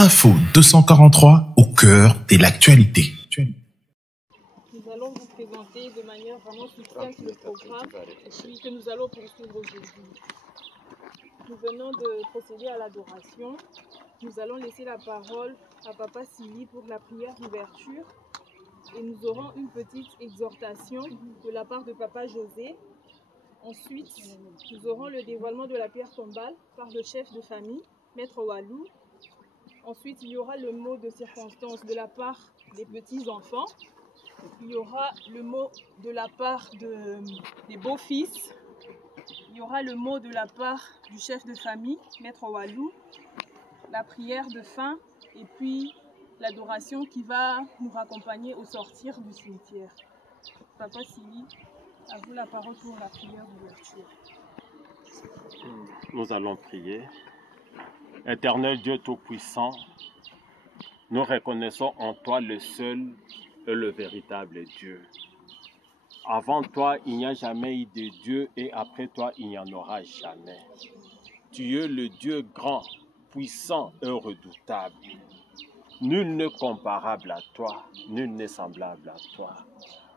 Info 243 au cœur de l'actualité. Nous allons vous présenter de manière vraiment succincte le programme que nous allons poursuivre aujourd'hui. Nous venons de procéder à l'adoration. Nous allons laisser la parole à Papa Sili pour la prière d'ouverture. Et nous aurons une petite exhortation de la part de Papa José. Ensuite, nous aurons le dévoilement de la pierre tombale par le chef de famille, Maître Walou. Ensuite, il y aura le mot de circonstance de la part des petits-enfants. Il y aura le mot de la part des beaux-fils. Il y aura le mot de la part du chef de famille, Maître Walou. La prière de fin et puis l'adoration qui va nous raccompagner au sortir du cimetière. Papa Sili, à vous la parole pour la prière d'ouverture. Nous allons prier. Éternel Dieu Tout-Puissant, nous reconnaissons en toi le seul et le véritable Dieu. Avant toi, il n'y a jamais eu de Dieu et après toi, il n'y en aura jamais. Tu es le Dieu grand, puissant et redoutable. Nul n'est comparable à toi, nul n'est semblable à toi.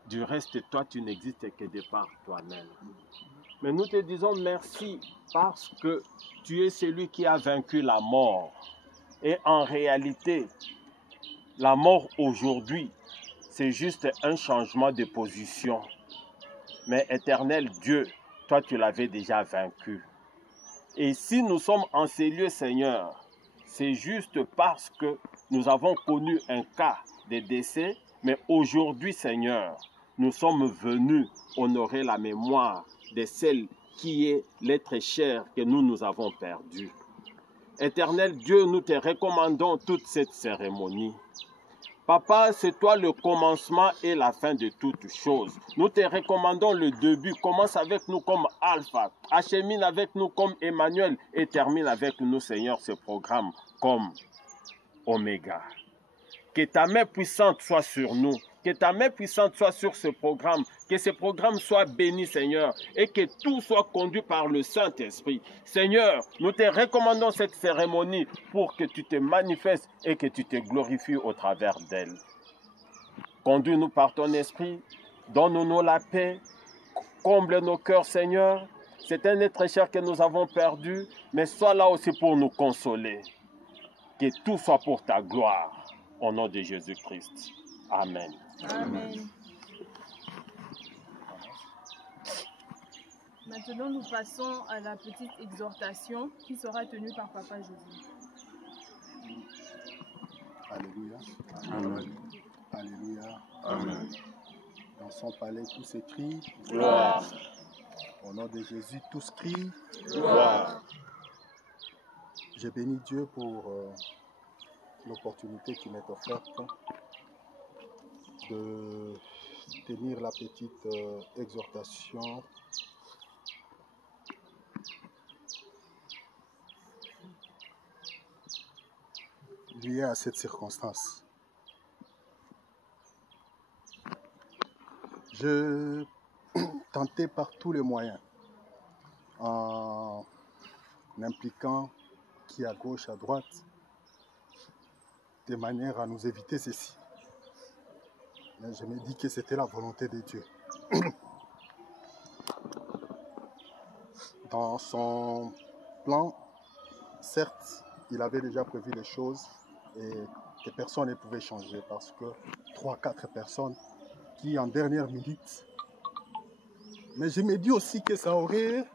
Du reste, toi, tu n'existes que de par toi-même. Mais nous te disons merci parce que tu es celui qui a vaincu la mort. Et en réalité, la mort aujourd'hui, c'est juste un changement de position. Mais éternel Dieu, toi tu l'avais déjà vaincu. Et si nous sommes en ces lieux, Seigneur, c'est juste parce que nous avons connu un cas de décès, mais aujourd'hui, Seigneur, nous sommes venus honorer la mémoire de celle qui est l'être cher que nous avons perdu. Éternel Dieu, nous te recommandons toute cette cérémonie. Papa, c'est toi le commencement et la fin de toutes choses. Nous te recommandons le début. Commence avec nous comme Alpha, achemine avec nous comme Emmanuel et termine avec nous, Seigneur, ce programme comme Oméga. Que ta main puissante soit sur nous, que ta main puissante soit sur ce programme, que ce programme soit béni, Seigneur, et que tout soit conduit par le Saint-Esprit. Seigneur, nous te recommandons cette cérémonie pour que tu te manifestes et que tu te glorifies au travers d'elle. Conduis-nous par ton esprit, donne-nous la paix, comble nos cœurs, Seigneur. C'est un être cher que nous avons perdu, mais sois là aussi pour nous consoler. Que tout soit pour ta gloire. Au nom de Jésus-Christ. Amen. Amen. Maintenant, nous passons à la petite exhortation qui sera tenue par Papa José. Alléluia. Amen. Alléluia. Amen. Dans son palais, tous crient. Gloire. Au nom de Jésus, tous crient. Gloire. Je bénis Dieu pour l'opportunité qui m'est offerte de tenir la petite exhortation liée à cette circonstance. Je tentais par tous les moyens, en impliquant qui à gauche, à droite, de manière à nous éviter ceci. Mais je me dis que c'était la volonté de Dieu. Dans son plan, certes, il avait déjà prévu les choses et que personne ne pouvait changer parce que 3-4 personnes qui en dernière minute. Mais je me dis aussi que ça aurait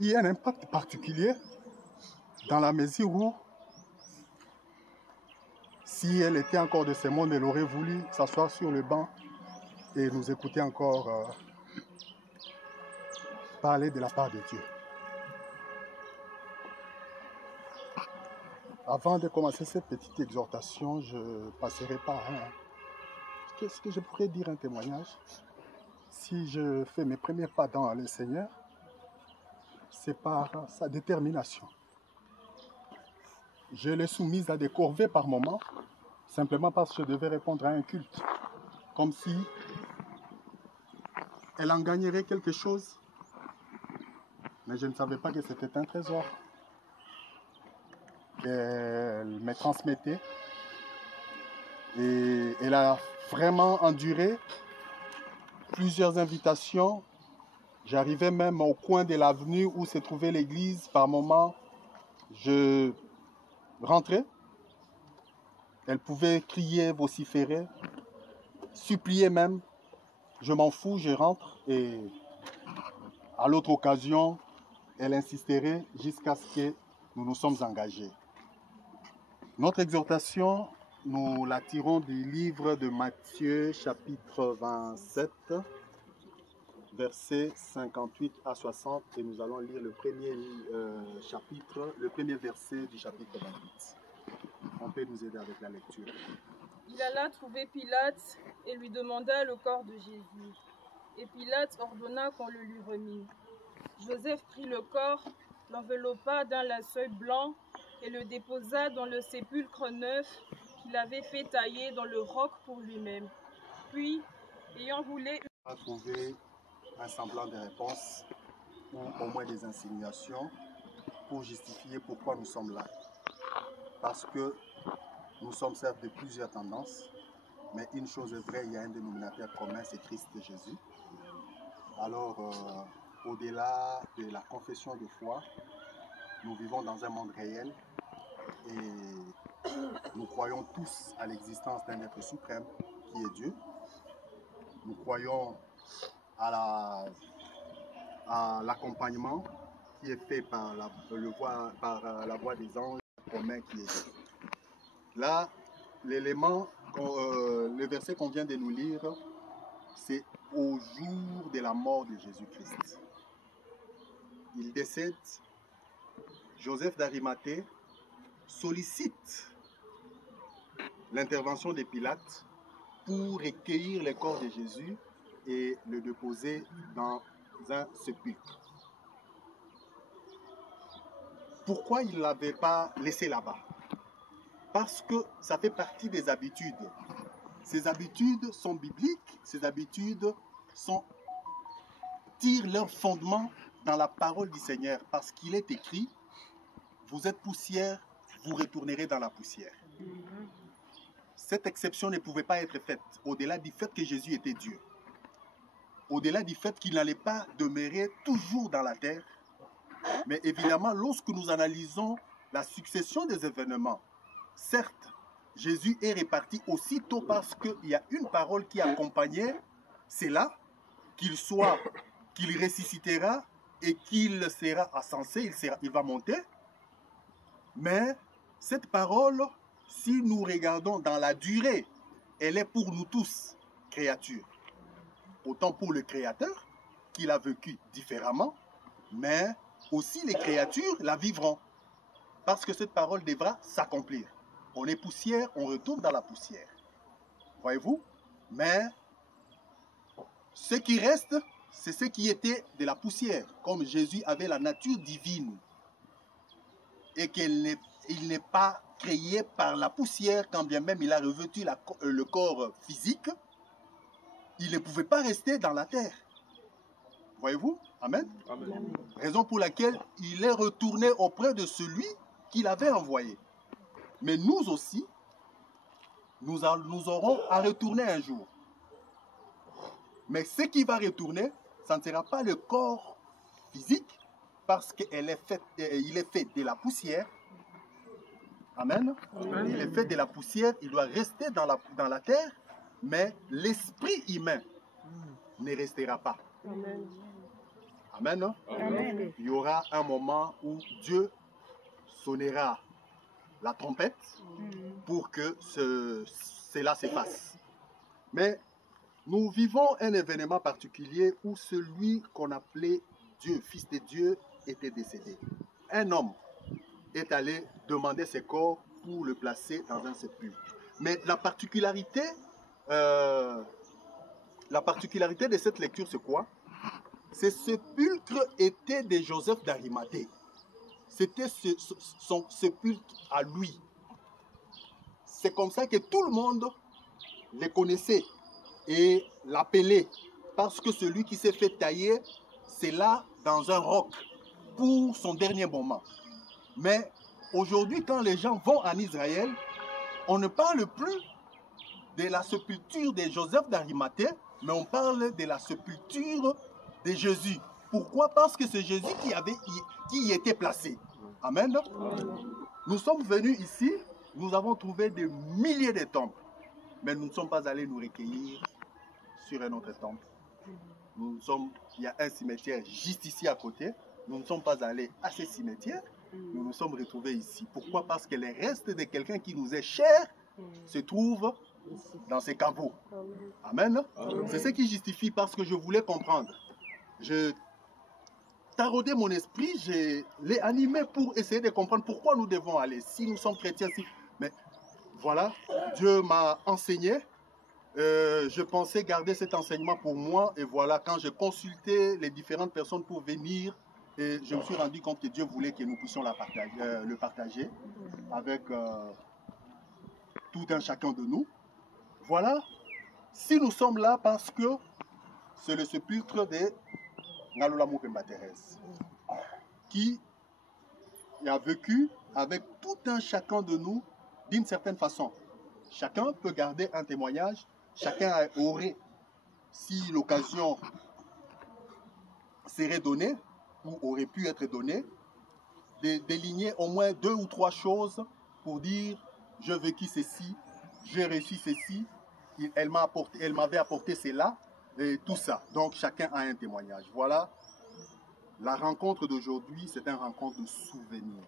eu un impact particulier dans la mesure où si elle était encore de ce monde, elle aurait voulu s'asseoir sur le banc et nous écouter encore parler de la part de Dieu. Avant de commencer cette petite exhortation, je passerai par qu'est-ce que je pourrais dire, un témoignage. Si je fais mes premiers pas dans le Seigneur, c'est par sa détermination. Je l'ai soumise à des corvées par moments, simplement parce que je devais répondre à un culte. Comme si elle en gagnerait quelque chose. Mais je ne savais pas que c'était un trésor. Elle me transmettait. Et elle a vraiment enduré plusieurs invitations. J'arrivais même au coin de l'avenue où se trouvait l'église. Par moments, je rentrais. Elle pouvait crier, vociférer, supplier même. Je m'en fous, je rentre. Et à l'autre occasion, elle insisterait jusqu'à ce que nous nous sommes engagés. Notre exhortation, nous la tirons du livre de Matthieu, chapitre 27, versets 58 à 60. Et nous allons lire le premier chapitre, le premier verset du chapitre 28. On peut nous aider avec la lecture. Il alla trouver Pilate et lui demanda le corps de Jésus. Et Pilate ordonna qu'on le lui remît. Joseph prit le corps, l'enveloppa d'un linceul blanc et le déposa dans le sépulcre neuf qu'il avait fait tailler dans le roc pour lui-même. Puis, ayant roulé... On va trouver un semblant de réponse ou au moins des insinuations pour justifier pourquoi nous sommes là. Parce que nous sommes certes de plusieurs tendances, mais une chose est vraie, il y a un dénominateur commun, c'est Christ Jésus. Alors, au-delà de la confession de foi, nous vivons dans un monde réel et nous croyons tous à l'existence d'un être suprême qui est Dieu. Nous croyons à l'accompagnement qui est fait par la voix des anges communs qui est Dieu. Là, l'élément, le verset qu'on vient de nous lire, c'est au jour de la mort de Jésus-Christ. Il décède, Joseph d'Arimathée sollicite l'intervention de Pilate pour recueillir le corps de Jésus et le déposer dans un sépulcre. Pourquoi il ne l'avait pas laissé là-bas? Parce que ça fait partie des habitudes. Ces habitudes sont bibliques, ces habitudes tirent leur fondement dans la parole du Seigneur, parce qu'il est écrit, vous êtes poussière, vous retournerez dans la poussière. Cette exception ne pouvait pas être faite, au-delà du fait que Jésus était Dieu. Au-delà du fait qu'il n'allait pas demeurer toujours dans la terre. Mais évidemment, lorsque nous analysons la succession des événements, certes, Jésus est reparti aussitôt parce qu'il y a une parole qui accompagnait, c'est là, qu'il ressuscitera et qu'il sera ascensé, il va monter. Mais cette parole, si nous regardons dans la durée, elle est pour nous tous, créatures. Autant pour le Créateur, qu'il a vécu différemment, mais aussi les créatures la vivront. Parce que cette parole devra s'accomplir. On est poussière, on retourne dans la poussière. Voyez-vous? Mais ce qui reste, c'est ce qui était de la poussière. Comme Jésus avait la nature divine. Et qu'il n'est pas créé par la poussière, quand bien même il a revêtu le corps physique, il ne pouvait pas rester dans la terre. Voyez-vous? Amen. Amen. Raison pour laquelle il est retourné auprès de celui qu'il avait envoyé. Mais nous aussi, nous aurons à retourner un jour. Mais ce qui va retourner, ça ne sera pas le corps physique, parce qu'il est fait de la poussière. Amen. Amen. Il est fait de la poussière, il doit rester dans la terre, mais l'esprit humain ne restera pas. Amen. Amen. Amen. Il y aura un moment où Dieu sonnera la trompette pour que cela s'efface. Mais nous vivons un événement particulier où celui qu'on appelait Dieu, Fils de Dieu, était décédé. Un homme est allé demander ses corps pour le placer dans un sépulcre. Mais la particularité de cette lecture, c'est quoi? Ce sépulcre était de Joseph d'Arimathée. C'était son sépulcre à lui. C'est comme ça que tout le monde le connaissait et l'appelait. Parce que celui qui s'est fait tailler, c'est là dans un roc pour son dernier moment. Mais Aujourd'hui, quand les gens vont en Israël, on ne parle plus de la sépulture de Joseph d'Arimathée, mais on parle de la sépulture de Jésus. Pourquoi? Parce que c'est Jésus qui y était placé. Amen. Nous sommes venus ici, nous avons trouvé des milliers de tombes, mais nous ne sommes pas allés nous recueillir sur un autre temple. Il y a un cimetière juste ici à côté. Nous ne sommes pas allés à ce cimetière. Nous nous sommes retrouvés ici. Pourquoi? Parce que les restes de quelqu'un qui nous est cher se trouvent dans ces caveaux. Amen. C'est ce qui justifie, parce que je voulais comprendre. Je taraudais mon esprit, je l'ai animé pour essayer de comprendre pourquoi nous devons aller. Si nous sommes chrétiens, mais voilà, Dieu m'a enseigné. Je pensais garder cet enseignement pour moi, et voilà, quand j'ai consulté les différentes personnes pour venir, et je me suis rendu compte que Dieu voulait que nous puissions le partager avec tout un chacun de nous. Voilà, si nous sommes là parce que c'est le sépulcre de Ngalola Mupemba Thérèse, qui a vécu avec tout un chacun de nous d'une certaine façon. Chacun peut garder un témoignage. Chacun aurait, si l'occasion serait donnée, ou aurait pu être donnée, de déligner au moins 2 ou 3 choses pour dire « j'ai vécu ceci, j'ai reçu ceci, elle m'avait apporté cela », et tout ça. Donc chacun a un témoignage. Voilà, la rencontre d'aujourd'hui, c'est une rencontre de souvenirs.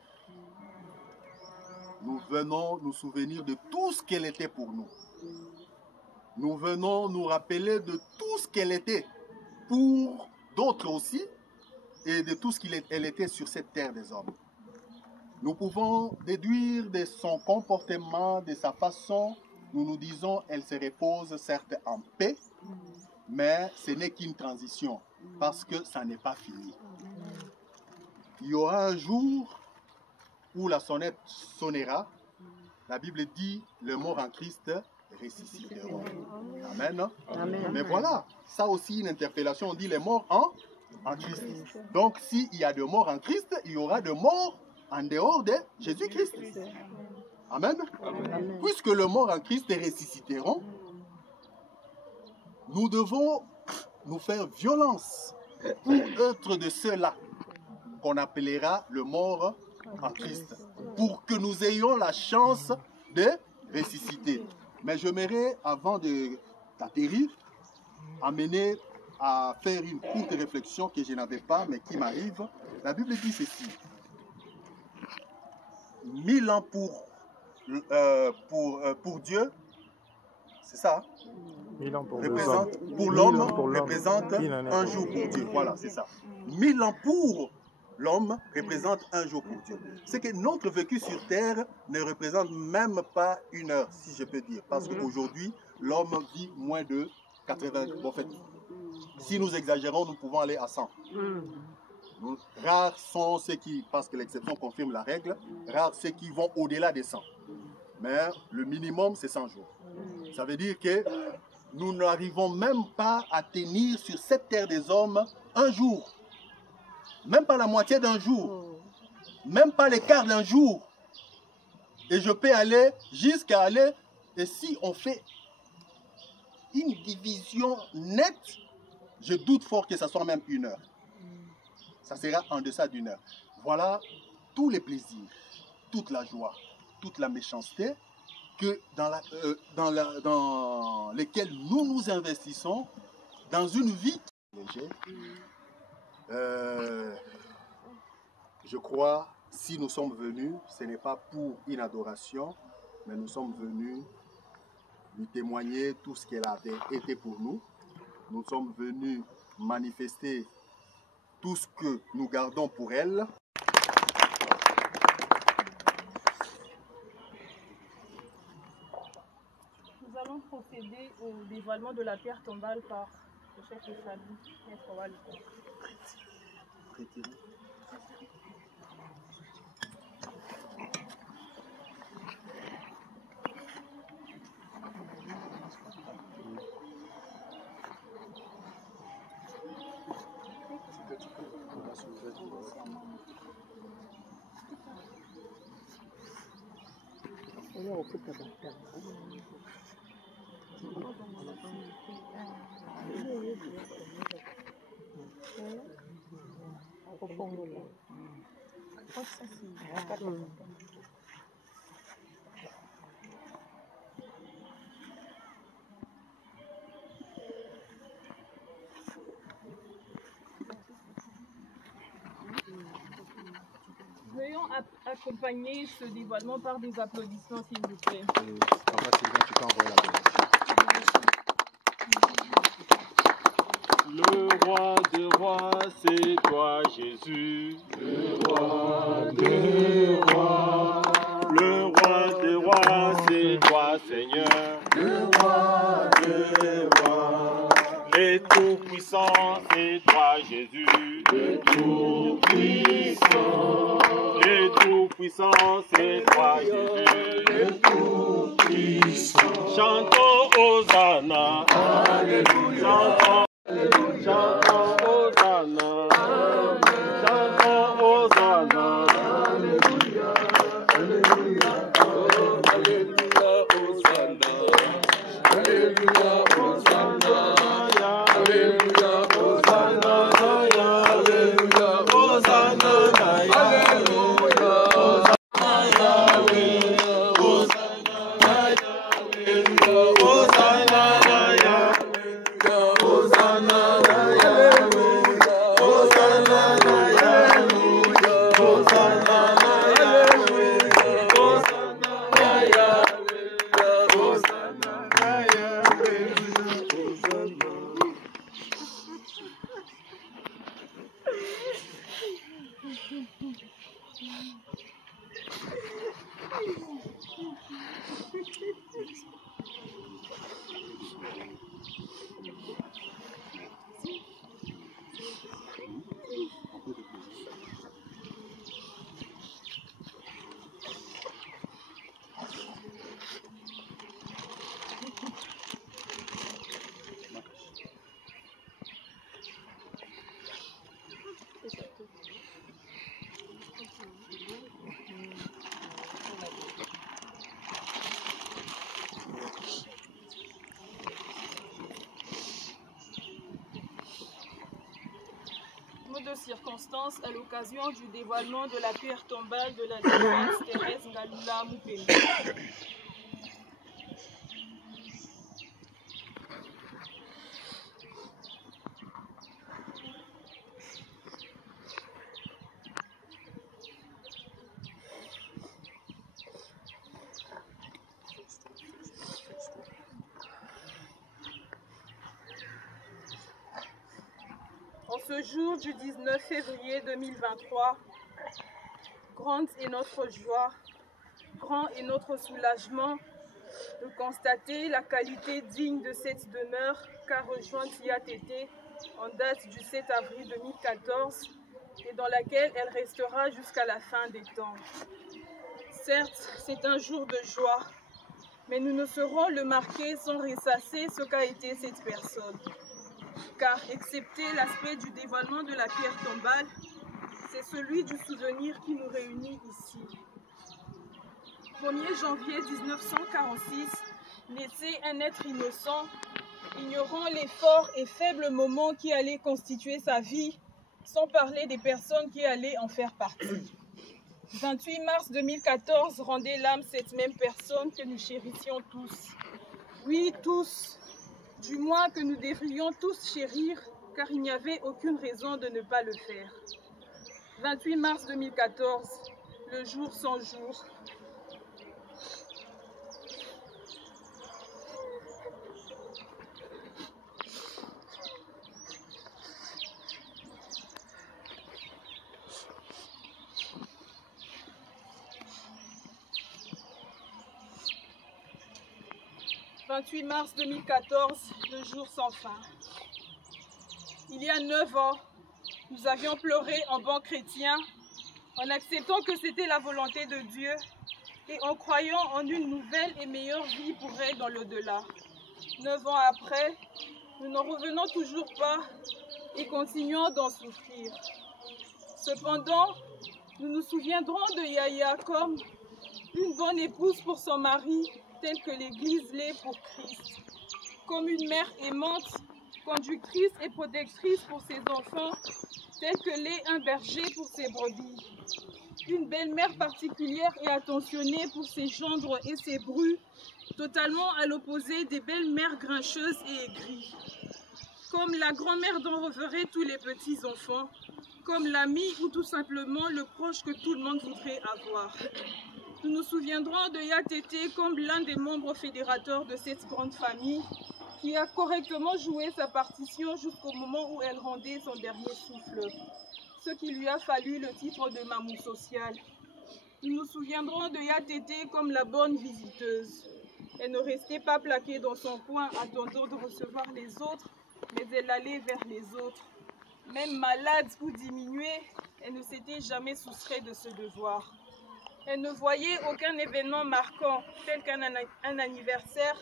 Nous venons nous souvenir de tout ce qu'elle était pour nous. Nous venons nous rappeler de tout ce qu'elle était pour d'autres aussi, et de tout ce qu'elle était sur cette terre des hommes. Nous pouvons déduire de son comportement, de sa façon, nous nous disons, elle se repose certes en paix, mais ce n'est qu'une transition, parce que ça n'est pas fini. Il y aura un jour où la sonnette sonnera. La Bible dit, le mort en Christ ressusciteront. Amen. Amen. Mais voilà, ça aussi une interpellation, on dit les morts en Christ. Donc s'il y a de morts en Christ, il y aura de morts en dehors de Jésus-Christ. Amen. Amen. Puisque le mort en Christ ressusciteront, nous devons nous faire violence pour être de ceux-là qu'on appellera le mort en Christ, pour que nous ayons la chance de ressusciter. Mais j'aimerais, avant d'atterrir, amener à faire une courte réflexion que je n'avais pas, mais qui m'arrive. La Bible dit ceci. 1000 ans pour Dieu, c'est ça, hein? 1000 ans pour l'homme l'homme représente un jour pour Dieu. Voilà, c'est ça. 1000 ans pour l'homme représente un jour pour Dieu. C'est que notre vécu sur terre ne représente même pas une heure, si je peux dire. Parce qu'aujourd'hui, l'homme vit moins de 80. Bon, en fait, si nous exagérons, nous pouvons aller à 100. Rares sont ceux qui, parce que l'exception confirme la règle, rares ceux qui vont au-delà des 100. Mais le minimum, c'est 100 jours. Ça veut dire que nous n'arrivons même pas à tenir sur cette terre des hommes un jour. Même pas la moitié d'un jour. Même pas le quart d'un jour. Et je peux aller jusqu'à aller, et si on fait une division nette, je doute fort que ça soit même une heure. Ça sera en deçà d'une heure. Voilà tous les plaisirs, toute la joie, toute la méchanceté que dans lesquels nous nous investissons dans une vie légère. Je crois, si nous sommes venus, ce n'est pas pour une adoration, mais nous sommes venus lui témoigner tout ce qu'elle avait été pour nous. Nous sommes venus manifester tout ce que nous gardons pour elle. Nous allons procéder au dévoilement de la pierre tombale par le chef de famille, Maître Wali. Veuillons accompagner ce dévoilement par des applaudissements, s'il vous plaît. Papa Sylvain, tu peux envoyer la bénédiction. Le roi des rois, c'est toi, Jésus. Le roi des rois. Le roi des rois, c'est toi, Seigneur. Le roi des rois. Le tout-puissant, c'est toi, Jésus. Le tout-puissant. Le tout-puissant, c'est toi, Jésus. Le tout-puissant. Chantons Hosanna. Alléluia. Chantons Hosanna, chantons Hosanna, Alléluia, Alléluia, Alléluia, Hosanna, Alléluia, Hosanna, Alléluia, Hosanna, Alléluia, Hosanna, Mot de circonstance à l'occasion du dévoilement de la pierre tombale de la défunte Thérèse Ngalula Mupembe. En ce jour du 19 février 2023, grande est notre joie, grand est notre soulagement de constater la qualité digne de cette demeure qu'a rejointe IATT en date du 7 avril 2014 et dans laquelle elle restera jusqu'à la fin des temps. Certes, c'est un jour de joie, mais nous ne saurons le marquer sans ressasser ce qu'a été cette personne. Car, excepté l'aspect du dévoilement de la pierre tombale, c'est celui du souvenir qui nous réunit ici. 1er janvier 1946, naissait un être innocent, ignorant les forts et faibles moments qui allaient constituer sa vie, sans parler des personnes qui allaient en faire partie. 28 mars 2014 rendait l'âme cette même personne que nous chérissions tous. Oui, tous. Du moins que nous devrions tous chérir, car il n'y avait aucune raison de ne pas le faire. 28 mars 2014, le jour sans jour. « 28 mars 2014, le jour sans fin. Il y a 9 ans, nous avions pleuré en bon chrétien, en acceptant que c'était la volonté de Dieu et en croyant en une nouvelle et meilleure vie pour elle dans l'au-delà. 9 ans après, nous n'en revenons toujours pas et continuons d'en souffrir. Cependant, nous nous souviendrons de Yaya comme Une bonne épouse pour son mari, telle que l'Église l'est pour Christ. Comme une mère aimante, conductrice et protectrice pour ses enfants, telle que l'est un berger pour ses brebis. Une belle-mère particulière et attentionnée pour ses gendres et ses brus, totalement à l'opposé des belles-mères grincheuses et aigries. Comme la grand-mère dont rêveraient tous les petits-enfants, comme l'ami ou tout simplement le proche que tout le monde voudrait avoir. Nous nous souviendrons de Yatété comme l'un des membres fédérateurs de cette grande famille qui a correctement joué sa partition jusqu'au moment où elle rendait son dernier souffle, ce qui lui a fallu le titre de mamou sociale. Nous nous souviendrons de Yatété comme la bonne visiteuse. Elle ne restait pas plaquée dans son coin attendant de recevoir les autres, mais elle allait vers les autres. Même malade ou diminuée, elle ne s'était jamais soustraite de ce devoir. Elle ne voyait aucun événement marquant, tel qu'un anniversaire,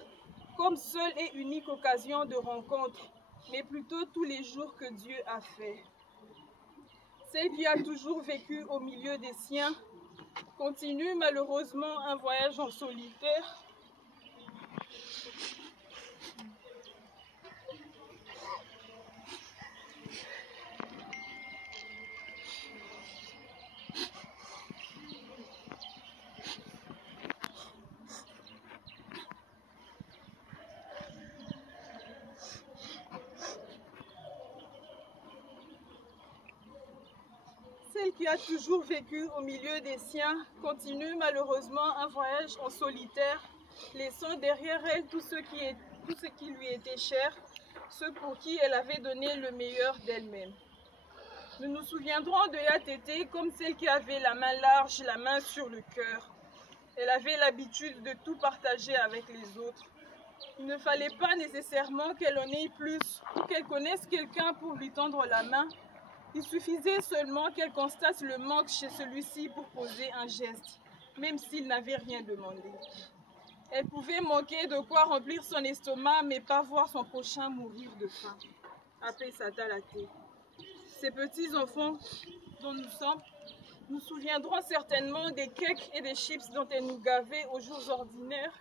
comme seule et unique occasion de rencontre, mais plutôt tous les jours que Dieu a fait. Celle qui a toujours vécu au milieu des siens continue malheureusement un voyage en solitaire. Celle qui a toujours vécu au milieu des siens continue malheureusement un voyage en solitaire, laissant derrière elle tout ce qui lui était cher, ceux pour qui elle avait donné le meilleur d'elle-même. Nous nous souviendrons de Yatété comme celle qui avait la main large, la main sur le cœur. Elle avait l'habitude de tout partager avec les autres. Il ne fallait pas nécessairement qu'elle en ait plus ou qu'elle connaisse quelqu'un pour lui tendre la main. Il suffisait seulement qu'elle constate le manque chez celui-ci pour poser un geste, même s'il n'avait rien demandé. Elle pouvait manquer de quoi remplir son estomac, mais pas voir son prochain mourir de faim. Appelez Sata Laté. Ces petits-enfants dont nous sommes, nous souviendrons certainement des cakes et des chips dont elle nous gavait aux jours ordinaires,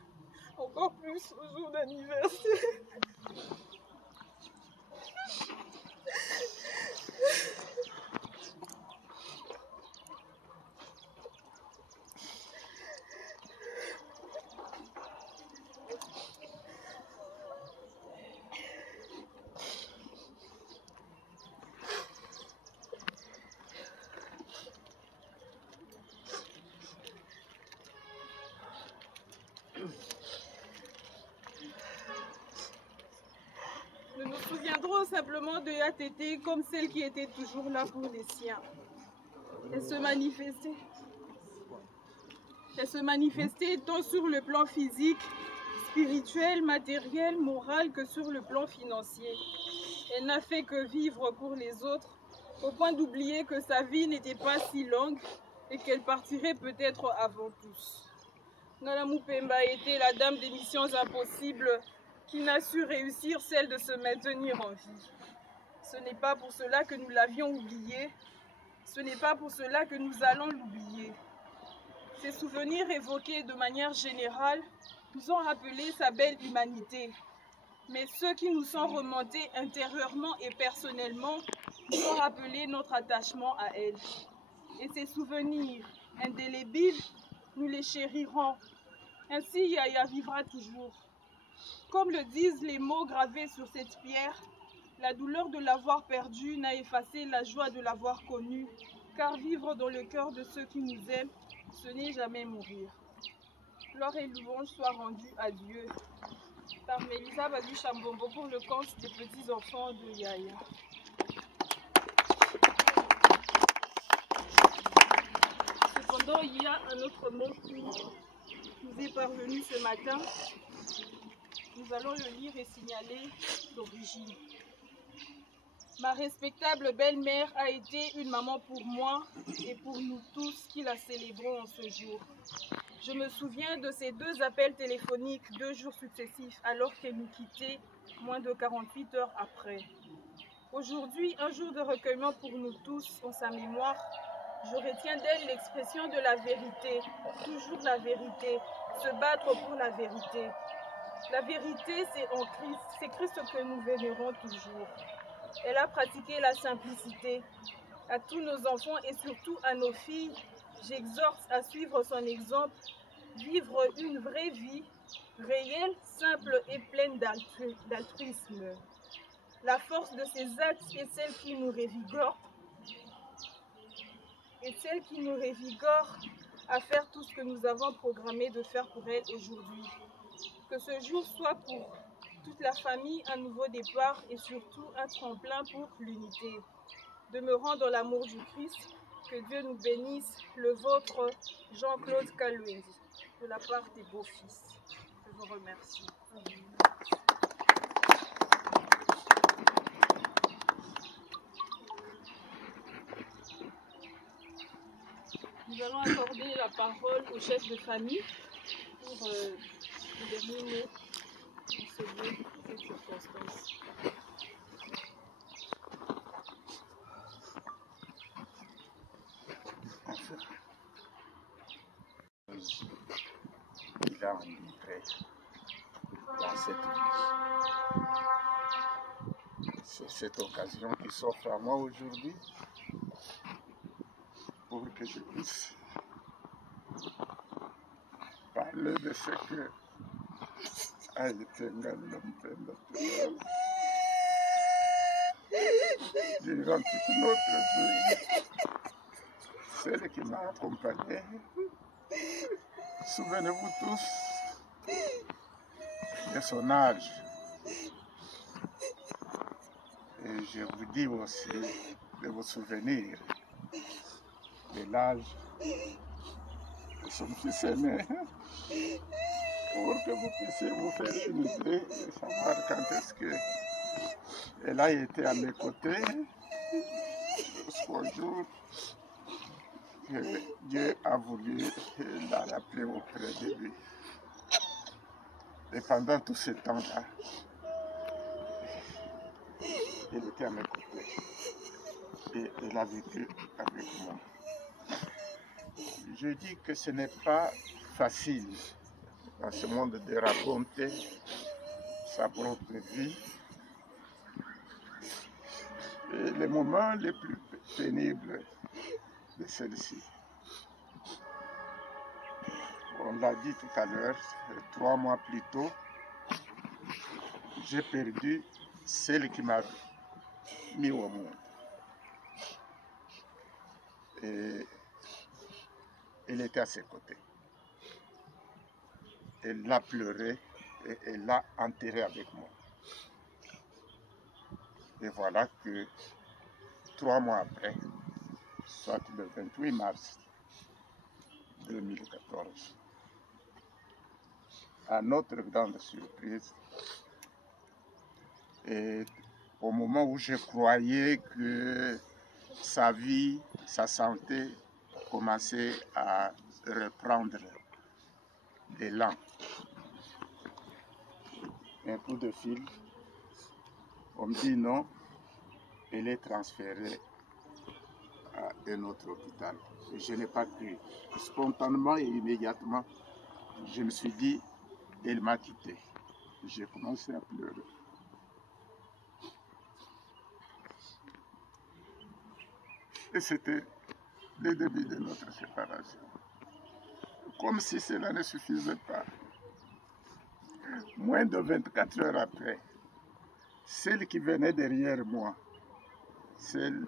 encore plus aux jours d'anniversaire. Nous nous souviendrons simplement de Yatété comme celle qui était toujours là pour les siens. Elle se manifestait tant sur le plan physique, spirituel, matériel, moral que sur le plan financier. Elle n'a fait que vivre pour les autres, au point d'oublier que sa vie n'était pas si longue et qu'elle partirait peut-être avant tous. Nana Mupemba était la dame des missions impossibles qui n'a su réussir celle de se maintenir en vie. Ce n'est pas pour cela que nous l'avions oubliée, ce n'est pas pour cela que nous allons l'oublier. Ces souvenirs évoqués de manière générale nous ont rappelé sa belle humanité. Mais ceux qui nous sont remontés intérieurement et personnellement nous ont rappelé notre attachement à elle. Et ces souvenirs indélébiles, nous les chérirons. Ainsi, Yaya vivra toujours. Comme le disent les mots gravés sur cette pierre, la douleur de l'avoir perdue n'a effacé la joie de l'avoir connue, car vivre dans le cœur de ceux qui nous aiment, ce n'est jamais mourir. Gloire et louange soient rendues à Dieu. Par Mélissa Badu Chambombo pour le compte des petits-enfants de Yaya. Cependant, il y a un autre mot qui nous est parvenu ce matin. Nous allons le lire et signaler d'origine. Ma respectable belle-mère a été une maman pour moi et pour nous tous qui la célébrons en ce jour. Je me souviens de ces 2 appels téléphoniques 2 jours successifs alors qu'elle nous quittait moins de 48 heures après. Aujourd'hui, un jour de recueillement pour nous tous en sa mémoire, Je retiens d'elle l'expression de la vérité, toujours la vérité, se battre pour la vérité. La vérité, c'est en Christ, c'est Christ que nous vénérons toujours. Elle a pratiqué la simplicité. À tous nos enfants et surtout à nos filles, j'exhorte à suivre son exemple, vivre une vraie vie, réelle, simple et pleine d'altruisme. La force de ces actes est celle qui nous revigore, à faire tout ce que nous avons programmé de faire pour elle aujourd'hui. Que ce jour soit pour toute la famille un nouveau départ et surtout un tremplin pour l'unité. Demeurant dans l'amour du Christ, que Dieu nous bénisse, le vôtre Jean-Claude Kalouendi, de la part des beaux-fils. Je vous remercie. Nous allons accorder la parole au chef de famille pour le dernier mot en ce lieu, cette circonstance. Il a enivré dans cette vie. C'est cette occasion qui s'offre à moi aujourd'hui pour que je puisse parler de ce que a été Ngalompenda durant toute notre vie. Celle qui m'a accompagné. Souvenez-vous tous de son âge. Et je vous dis aussi de vos souvenirs de l'âge de son fils aîné, pour que vous puissiez vous faire une idée de savoir quand est-ce qu'elle a été à mes côtés jusqu'au jour que Dieu a voulu la rappeler auprès de lui. Et pendant tout ce temps-là, elle était à mes côtés et elle a vécu avec moi. Je dis que ce n'est pas facile dans ce monde de raconter sa propre vie. Et les moments les plus pénibles de celle-ci. On l'a dit tout à l'heure, 3 mois plus tôt, j'ai perdu celle qui m'a mis au monde. Et elle était à ses côtés. Elle l'a pleuré et elle l'a enterré avec moi. Et voilà que 3 mois après, soit le 28 mars 2014, à notre grande surprise, et au moment où je croyais que sa vie, sa santé commençait à reprendre l'élan, un coup de fil, on me dit non, elle est transférée à un autre hôpital. Et je n'ai pas cru. Spontanément et immédiatement, je me suis dit, elle m'a quitté. J'ai commencé à pleurer. Et c'était le début de notre séparation. Comme si cela ne suffisait pas. Moins de 24 heures après, celle qui venait derrière moi, celle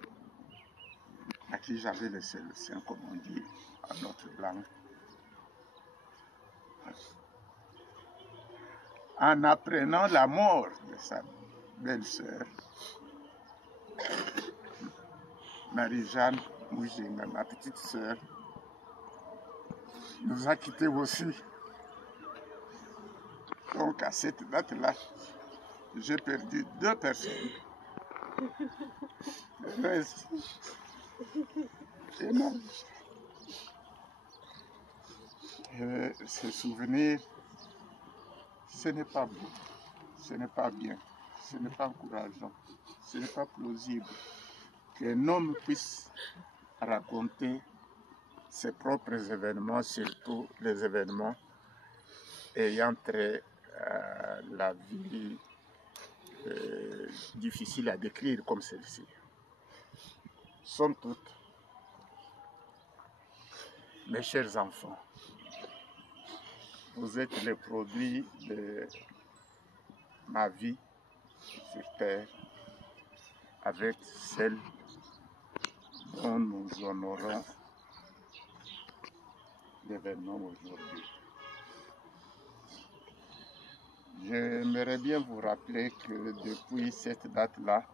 à qui j'avais laissé le sein, comme on dit à notre langue, en apprenant la mort de sa belle-sœur, Marie-Jeanne Moujinga, ma petite sœur, nous a quittés aussi. Donc à cette date-là, j'ai perdu 2 personnes. Le reste est mort. Ces souvenirs, ce n'est pas beau, ce n'est pas bien, ce n'est pas encourageant, ce n'est pas plausible qu'un homme puisse raconter ses propres événements, surtout les événements ayant trait à la vie difficile à décrire comme celle-ci. Somme toute, mes chers enfants, vous êtes les produits de ma vie sur terre avec celle dont nous honorons l'événement aujourd'hui. J'aimerais bien vous rappeler que depuis cette date-là,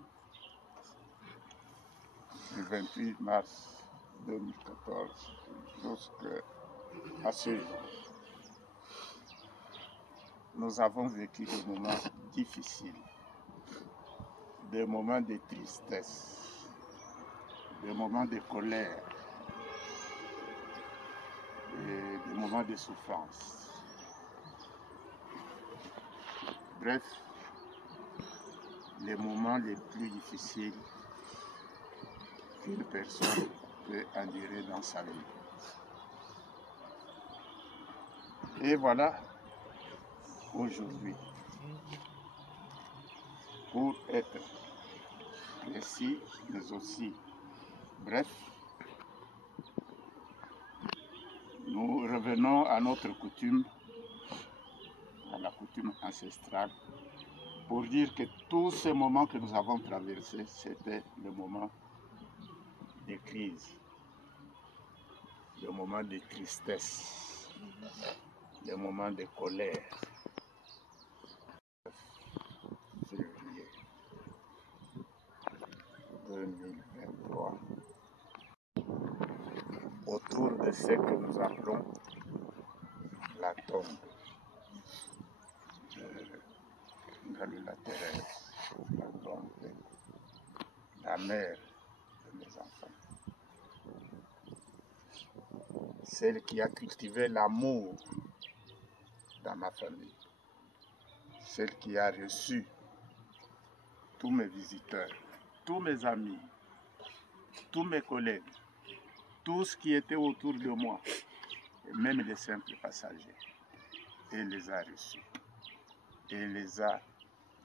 du 28 mars 2014 jusqu'à ce jour, nous avons vécu des moments difficiles, des moments de tristesse, des moments de colère et des moments de souffrance. Bref, les moments les plus difficiles qu'une personne peut endurer dans sa vie. Et voilà, aujourd'hui, pour être précis, mais aussi bref, nous revenons à notre coutume, à la coutume ancestrale, pour dire que tous ces moments que nous avons traversés, c'était le moment de crise, le moment de tristesse, le moment de colère. Février 2023, autour de ce que nous appelons la tombe de Galula Thérèse, la tombe de la mère de mes enfants. Celle qui a cultivé l'amour dans ma famille, celle qui a reçu tous mes visiteurs, tous mes amis, tous mes collègues, tout ce qui était autour de moi, et même les simples passagers. Et les a reçus, et les a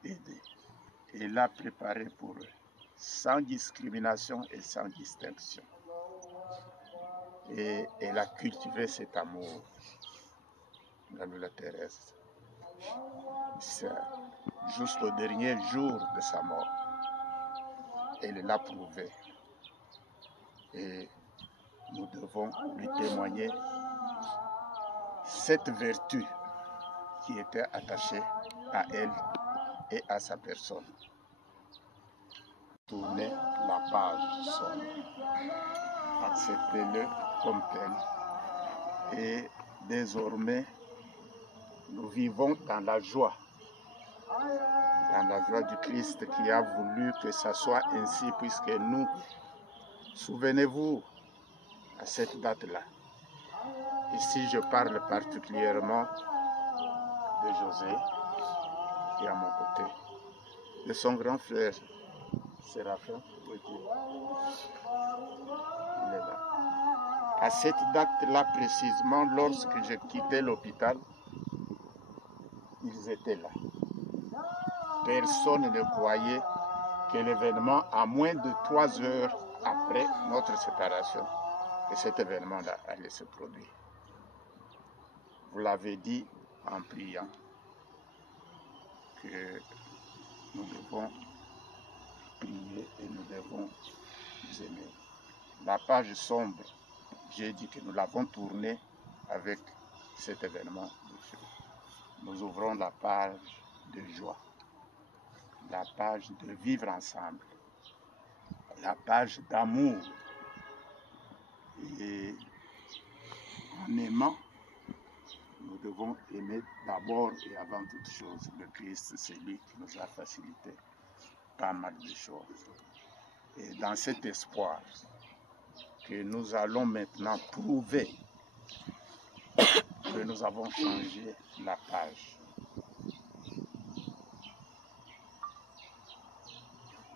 aidés, et l'a préparé pour eux, sans discrimination et sans distinction. Et elle a cultivé cet amour, Galula Thérèse, jusqu'au dernier jour de sa mort. Elle l'a prouvé. Et nous devons lui témoigner cette vertu qui était attachée à elle et à sa personne. Tournez la page sombre. Acceptez-le comme tel. Et désormais, nous vivons dans la joie du Christ qui a voulu que ça soit ainsi, puisque nous, souvenez-vous, à cette date-là, ici je parle particulièrement de José, qui est à mon côté, de son grand frère, Séraphin, il est là. À cette date-là précisément, lorsque j'ai quitté l'hôpital, ils étaient là. Personne ne croyait que l'événement, à moins de 3 heures après notre séparation, que cet événement-là allait se produire. Vous l'avez dit en priant que nous devons prier et nous devons nous aimer. La page sombre, j'ai dit que nous l'avons tournée avec cet événement de feu. Nous ouvrons la page de joie, la page de vivre ensemble, la page d'amour. Et en aimant, nous devons aimer d'abord et avant toute chose le Christ, c'est lui qui nous a facilité pas mal de choses. Et dans cet espoir que nous allons maintenant prouver que nous avons changé la page,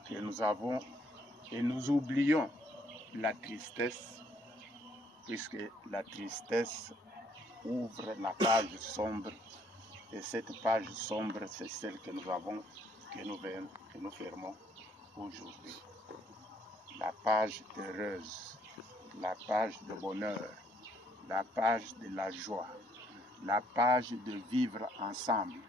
que nous avons et nous oublions la tristesse, puisque la tristesse ouvre la page sombre, et cette page sombre, c'est celle que nous avons, que nous fermons aujourd'hui. La page heureuse, la page de bonheur, la page de la joie, la page de vivre ensemble.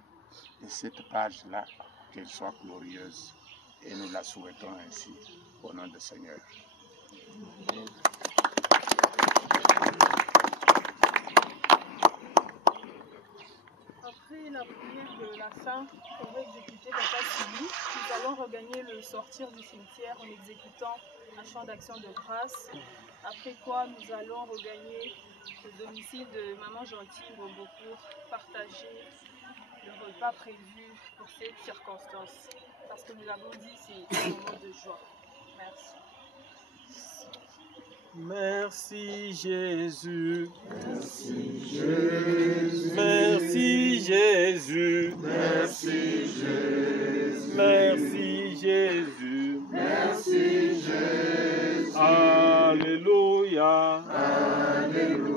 Et cette page-là, qu'elle soit glorieuse, et nous la souhaitons ainsi, au nom du Seigneur. Après la prière de la fin, on va exécuter Papa Sylvie. Nous allons regagner le sortir du cimetière en exécutant un chant d'action de grâce. Après quoi, nous allons regagner le domicile de Maman Gentille Bobo pour partager le repas prévu pour cette circonstance. Parce que nous l'avons dit, c'est un moment de joie. Merci. Merci Jésus. Merci Jésus. Merci Jésus. Merci Jésus. Merci Jésus. Merci Jésus. Alléluia. Alléluia.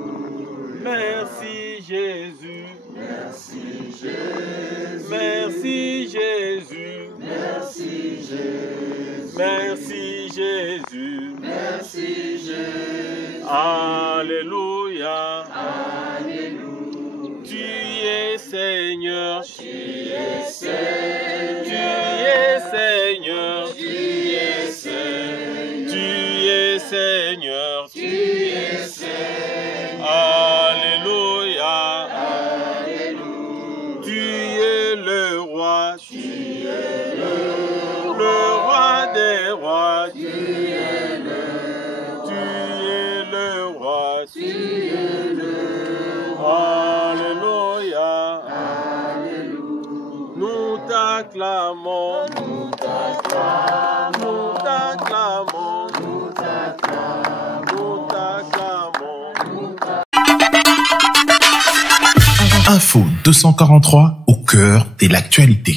Merci Jésus. Merci Jésus. Merci Jésus. Merci Jésus. Merci Jésus. Merci Jésus. Alléluia. Alléluia. Tu es Seigneur. Tu es Seigneur. Tu es Seigneur. Tu es Seigneur. Tu es Seigneur. Tu es Seigneur. Alléluia. Alléluia. Tu es le roi. Tu es le roi des rois. Tu es le roi. Tu es le roi. Alléluia. Alléluia. Nous t'acclamons. Nous t'acclamons. Nous t'acclamons. Nous t'acclamons. Nous t'acclamons. Info 243 au cœur de l'actualité.